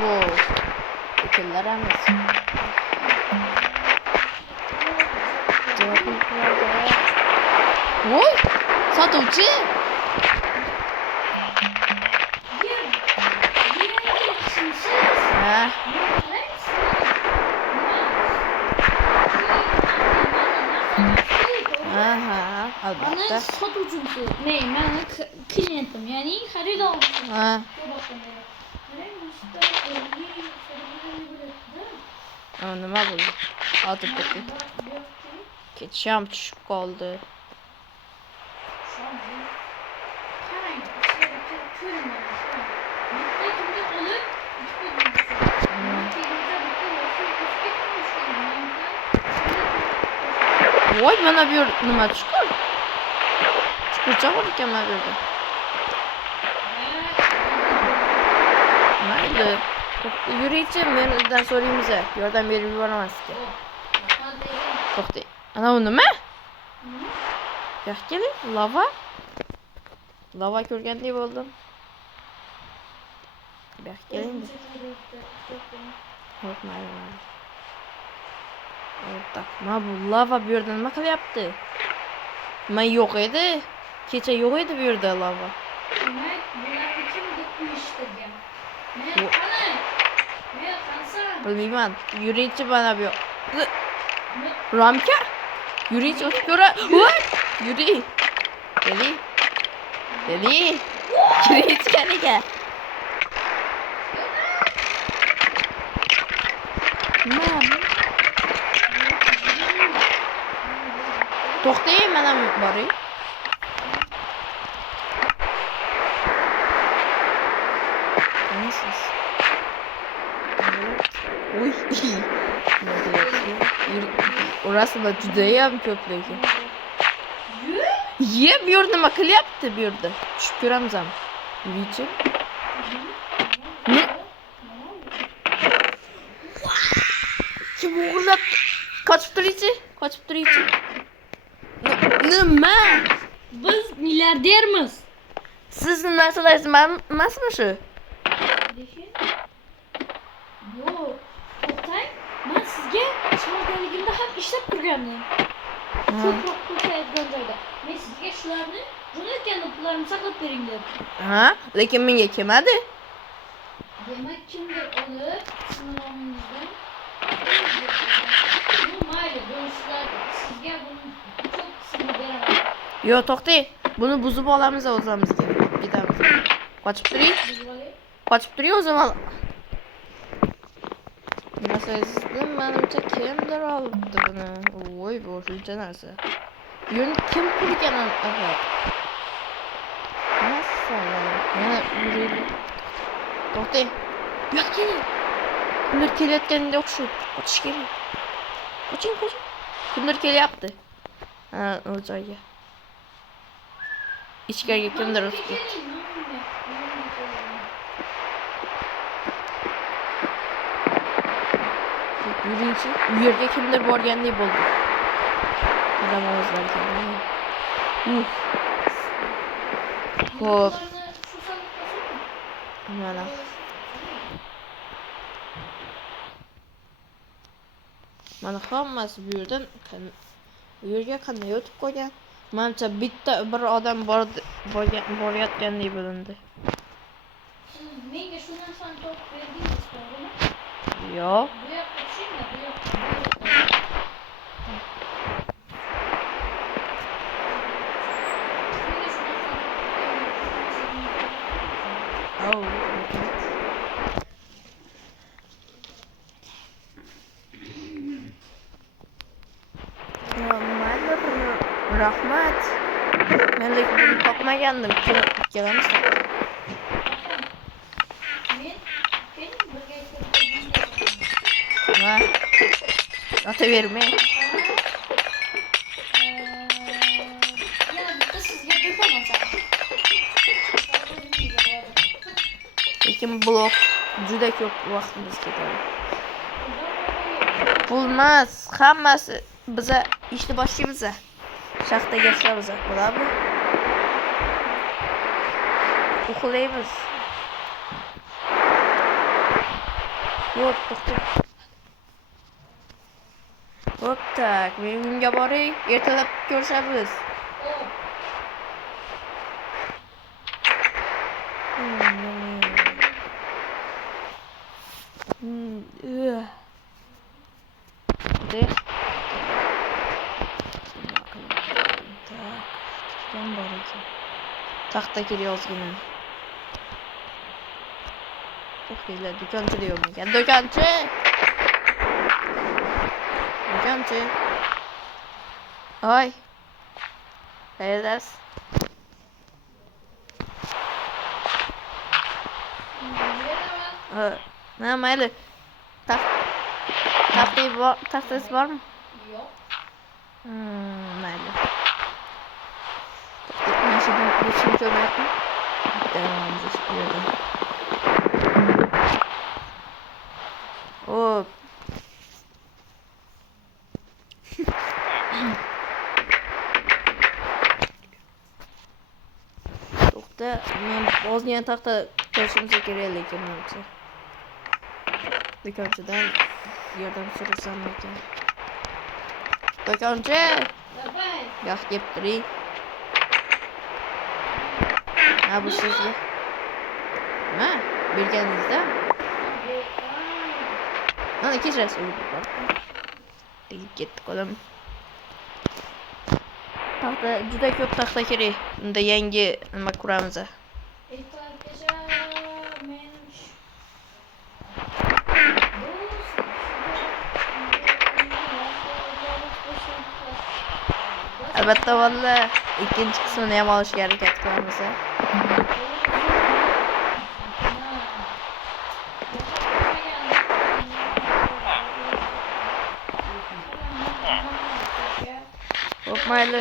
bu. Ekinler emas. Voy, sotuvchi. Ha. Aha, albatta. Ana sotuvchisi. Meni klientim, ya'ni xaridorchim. Ha. Nima bo'ldi? Otib ketdi. Ketisham tushib qoldi. Qarang, ko'rinmayapti. Bitta kimdir olib, Voy, mana bu yer nima chuqur? Chuqurcha bor ekan mana bu yerda. Mayli. Yuriychi, mendan so'raymiz. Yordam berib yuboraman sizga. To'xtang. Ana bu nima? Yo'q, keling, lava. Lava ko'rgandek bo'ldim. Yo'q, keling. Yo'q, mayli. Tak, mana bu lava bu yerda nima qilyapti? Men yo'q edi. Kecha yo'q edi bu yerda lava. Demak, bularni kim deb uyushtirgan? Men qani? Men qansam? Bilmayman. Yuriychi mana bu. Ramka? Yuriychi o'tib ko'ra. Voy! Yuri. Keling. Keling. Yuriychi qaniga? To'xtang, mana boring. Qanisiz? Uy. Orasida judayam ko'p lekin. Ye, bu yerda nima qilyapti bu yerda? Tushib ko'ramiz ham. Yuriychi. Kim o'g'irlab? Qochib turaychi? Qochib turaychi? Nima? Biz milliardermiz. Sizni narsalarsiz emasmi shu? Yo'q. To'xtang. Men sizga shardaligimda ham ishlab turgandim. Ko'proq pul tayyorgan joyda. Men sizga shularni jo'natganda pullarimni saqlab bering deb. Ha, lekin menga kelmadi. Demak, kimdir olib, sinonomimizdan bu mayli, bo'lishlar. Sizga buni çok qismini beraman. Yo, to'xtang. Buni buzib olamiz o'zimizga. Ketamiz. Qochib turing. Qochib turing o'zim. Masalan, menimcha kimdir olibdi buni. Voy, bu shuncha narsa. Buni kim qurgan axir? Masalan, mana yuraylik. To'xtang. Yo'q, keling. Kimdir kelayotganga o'xshaydi. Qochish kerak. Qoching. Kimdir kelyapti. Ha, o joyga. Ichkariga kimdir o'tib ketdi. Yuriychi, u yerga kimdir borgandek bo'ldi. Qadam ovozlar keldi. Xo'p. Mana. Mana hammasi bu yerdan bu yerga qanday o'tib qo'ygan? Menimcha bitta bir odam borayotgandek bo'lindi. Siz menga shu narsani topib berdingiz, to'g'rimi? Yo'q. Bu yoqqa tushinglar, bu yoqqa. Au. Rahmat. Men lekin buni topmagandim. Kelamiz. Men birga Ha. Ataverme. yana bitta sizga do'kon ochaman. Lekin blok juda ko'p vaqtimiz ketadi. Bo'lmas, hammasi biza ishni boshlaymiz. Shaxtaga ishlaymiz, bo'ladimi? Uxlaymiz. Hop, to'xta. Hop, tak. Men uyimga boray. Ertalab ko'rishamiz. Hop. De. Tak. Kim bor ekan? Taxta yozgin. To'xtanglar, do'konchi deyapman. Do'konchi. Do'konchi. Hoy. Qayerdasiz? Ha, mayli. Taxtasi bormi? Yo'q. Mayli. Mashinadan hech ko'rmayapman. Davom etishim. Hop. To'xta, men ozgina taxta ko'rishimsa kerak lekin menimcha. Do'konchidan yordam so'rasam ekan. Do'konchi, Davay. yo'q deb turing. Ha, bu sizga. Nima? Berganingizda? Mana kechirasiz. Tegib ketdi qo'lim. Taxta, juda ko'p taxta kerak. Unda yangi nima quramiz. Ertalabgacha men Albatta valla ikkinchi qismini ham olishga harakat qilamiz. Hop, mayli.